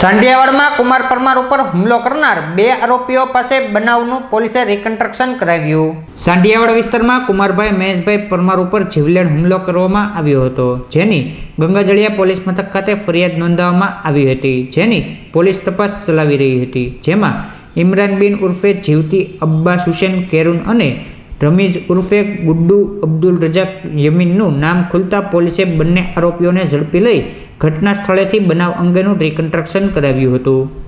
સાંડિયાવાડમાં કુમાર પરમાર ઉપર હુમલો કરનાર બે આરોપીઓ પાસે બનાવનું પોલીસે રિકન્સ્ટ્રક્શન કરાવ્યું. સાંડિયાવાડ વિસ્તારમાં કુમારભાઈ, મહેશભાઈ પરમાર ઉપર જીવલેણ હુમલો કરવામાં આવ્યો હતો, જેની ગંગાજળિયા પોલીસ મથક ખાતે ફરિયાદ નોંધાવવામાં આવી હતી, જેની પોલીસ તપાસ ચલાવી રહી હતી, જેમાં ઇમરાન બિન ઉર્ફે જીવતી અબ્બાસ હુસેન કેરુન અને રમીઝ ઉર્ફે ગુડ્ડુ અબ્દુલ રજાક યમીનનું નામ ખુલતા પોલીસે બંને આરોપીઓને ઝડપી લઈ ઘટના સ્થળેથી બનાવ અંગેનું રિકન્સ્ટ્રક્શન કરાવ્યું હતું.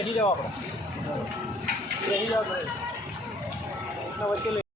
બેસી જાઓ આપણે બેસી જાઓ વચ્ચે